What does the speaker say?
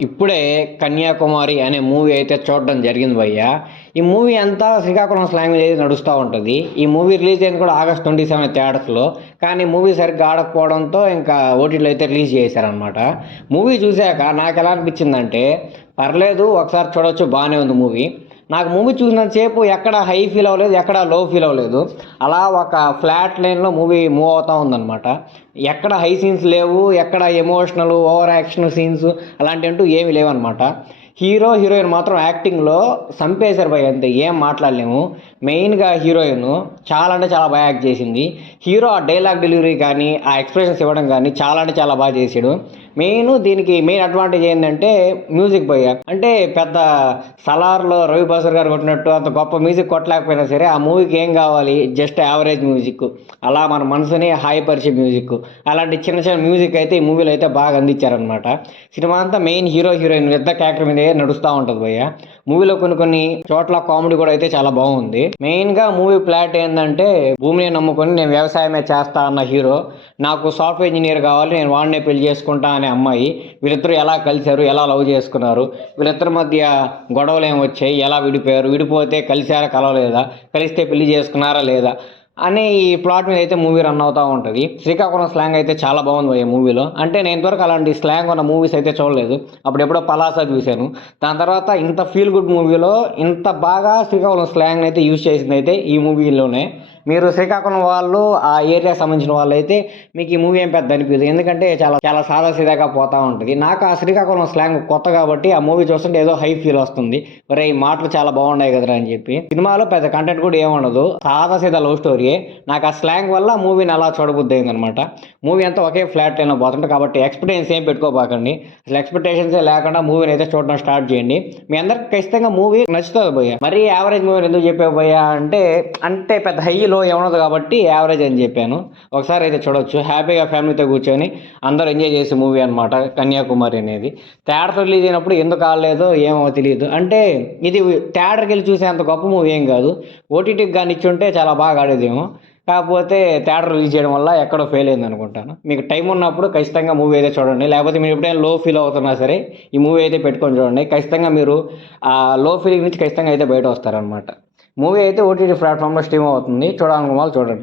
ఇప్పుడే 'కన్యాకుమారి' అనే మూవీ అయితే చూడడం జరిగింది భయ్య. ఈ మూవీ అంతా శ్రీకాకుళం స్లాంగ్ మీద నడుస్తా ఉంటది. ఈ మూవీ రిలీజ్ అయింది కూడా ఆగస్ట్ 27 థియేటర్స్‌లో. కానీ మూవీ సరిగ్గా ఆడకపోవడంతో ఇంకా ఓటీటీలో అయితే రిలీజ్ చేశారనమాట. మూవీ చూసాక నాకెలా అనిపించిందంటే, పర్లేదు ఒకసారి చూడొచ్చు బానే ఉంది మూవీ. నాకు మూవీ చూసినంత సేపు ఎక్కడ హై ఫీల్ అవ్వలేదు, ఎక్కడ లో ఫీల్ అవ్వలేదు. అలా ఒక ఫ్లాట్ లైన్‌లో మూవీ మూవ్ అవుతా ఉందనమాట. ఎక్కడ హై సీన్స్ లేవు, ఎక్కడ ఎమోషనల్, ఓవర్ యాక్షన్ సీన్స్ అలాంటివంటూ ఏమి లేవనమాట. హీరో, హీరోయిన్ మాత్రం యాక్టింగ్‌లో సంపేశారు భయ్య అంతే. ఏం మాట్లాడలేము. మెయిన్‌గా హీరోయిన్ చాలా అంటే చాలా బాగా యాక్ట్ చేసింది. హీరో ఆ డైలాగ్ డెలివరీ కానీ, ఆ ఎక్స్‌ప్రెషన్స్ ఇవ్వడం కానీ చాలా అంటే చాలా బాగా చేసాడు. దీనికి మెయిన్ అడ్వాంటేజ్ ఏంటంటే మ్యూజిక్ భయ్య. అంటే పెద్ద 'సలార్‌లో' రవి బసర్ గారు కొట్టినట్టు అంత గొప్ప మ్యూజిక్ కొట్టలేకపోయినా సరే, ఆ మూవీకి ఏం కావాలి జస్ట్ యావరేజ్ మ్యూజిక్. అలా మన మనసుని హాయిపరిచే మ్యూజిక్. అలాంటి చిన్న చిన్న మ్యూజిక్ అయితే ఈ మూవీలో అయితే బాగా అందించారనమాట. సినిమా అంతా మెయిన్ హీరో, హీరోయిన్ ఇద్దరు క్యారెక్టర్ మీదే నడుస్తూ ఉంటుంది భయ్య. మూవీలో కొన్ని కొన్ని చోట్ల కామెడీ కూడా అయితే చాలా బాగుంది. మెయిన్‌గా మూవీ ప్లాట్ ఏందంటే, భూమిని నమ్ముకొని నేను వ్యవసాయమే చేస్తా అన్న హీరో, నాకు సాఫ్ట్‌వేర్ ఇంజినీర్ కావాలి, నేను వాడినే పెళ్లి చేసుకుంటా అనే అమ్మాయి, వీళ్ళిద్దరూ ఎలా కలిశారు, ఎలా లవ్ చేసుకున్నారు, వీళ్ళిద్దరి మధ్య గొడవలు ఏమి వచ్చాయి, ఎలా విడిపోయారు, విడిపోతే కలిసారా కలవలేదా, కలిస్తే పెళ్లి చేసుకున్నారా లేదా అని ఈ ప్లాట్ మీద అయితే మూవీ రన్ అవుతూ ఉంటుంది. శ్రీకాకుళం స్లాంగ్ అయితే చాలా బాగుంది ఈ మూవీలో. అంటే నేను ఇంతవరకు అలాంటి స్లాంగ్ ఉన్న మూవీస్ అయితే చూడలేదు. అప్పుడు ఎప్పుడో పలాస చూశాను. దాని తర్వాత ఇంత ఫీల్ గుడ్ మూవీలో ఇంత బాగా శ్రీకాకుళం స్లాంగ్ అయితే యూజ్ చేసింది అయితే ఈ మూవీలోనే. మీరు శ్రీకాకుళం వాళ్ళు, ఆ ఏరియా సంబంధించిన వాళ్ళు అయితే మీకు ఈ మూవీ ఏం పెద్ద అనిపించదు. ఎందుకంటే చాలా చాలా సాదా సీదాగా పోతూ ఉంటుంది. నాకు ఆ శ్రీకాకుళం స్లాంగ్ కొత్త కాబట్టి ఆ మూవీ చూస్తుంటే ఏదో హై ఫీల్ వస్తుంది. ఒరే ఈ మాటలు చాలా బాగున్నాయి కదరా అని చెప్పి. సినిమాలో పెద్ద కంటెంట్ కూడా ఏముండదు, సాదా సీదా లవ్ స్టోరీ. నాకు ఆ స్లాంగ్ వల్ల మూవీని అలా చూడబుద్ది అయింది అనమాట. మూవీ అంతా ఒకే ఫ్లాట్ లైన్లో పోతుంటుంది కాబట్టి ఎక్స్పెక్టేషన్స్ ఏం పెట్టుకోబాకండి. అసలు ఎక్స్పెక్టేషన్సే లేకుండా మూవీని అయితే చూడడం స్టార్ట్ చేయండి. మీ అందరికి ఖచ్చితంగా మూవీ నచ్చుతుంది భయ్య. మరీ యావరేజ్ మూవీ ఎందుకు చెప్పావు భయ్య అంటే, పెద్ద హైలో ఏమన్నది కాబట్టి యావరేజ్ అని చెప్పాను. ఒకసారి అయితే చూడొచ్చు, హ్యాపీగా ఫ్యామిలీతో కూర్చొని అందరూ ఎంజాయ్ చేసే మూవీ అనమాట 'కన్యాకుమారి' అనేది. థియేటర్ రిలీజ్ అయినప్పుడు ఎందుకు ఆడలేదో ఏమో తెలియదు. అంటే ఇది థియేటర్కి వెళ్ళి చూసే అంత గొప్ప మూవీ ఏం కాదు. ఓటీటీకి కానీ ఇచ్చుంటే చాలా బాగా ఆడేదేమో. కాకపోతే థియేటర్ రిలీజ్ చేయడం వల్ల ఎక్కడో ఫెయిల్ అయింది అనుకుంటాను. మీకు టైం ఉన్నప్పుడు ఖచ్చితంగా మూవీ అయితే చూడండి. లేకపోతే మీరు ఎప్పుడైనా లో ఫీల్ అవుతున్నా సరే ఈ మూవీ అయితే పెట్టుకొని చూడండి. ఖచ్చితంగా మీరు ఆ లో ఫీలింగ్ నుంచి ఖచ్చితంగా అయితే బయట వస్తారనమాట. మూవీ అయితే ఓటీటీ ప్లాట్ఫామ్లో స్ట్రీమ్ అవుతుంది. చూడాలనుకున్న వాళ్ళు చూడండి.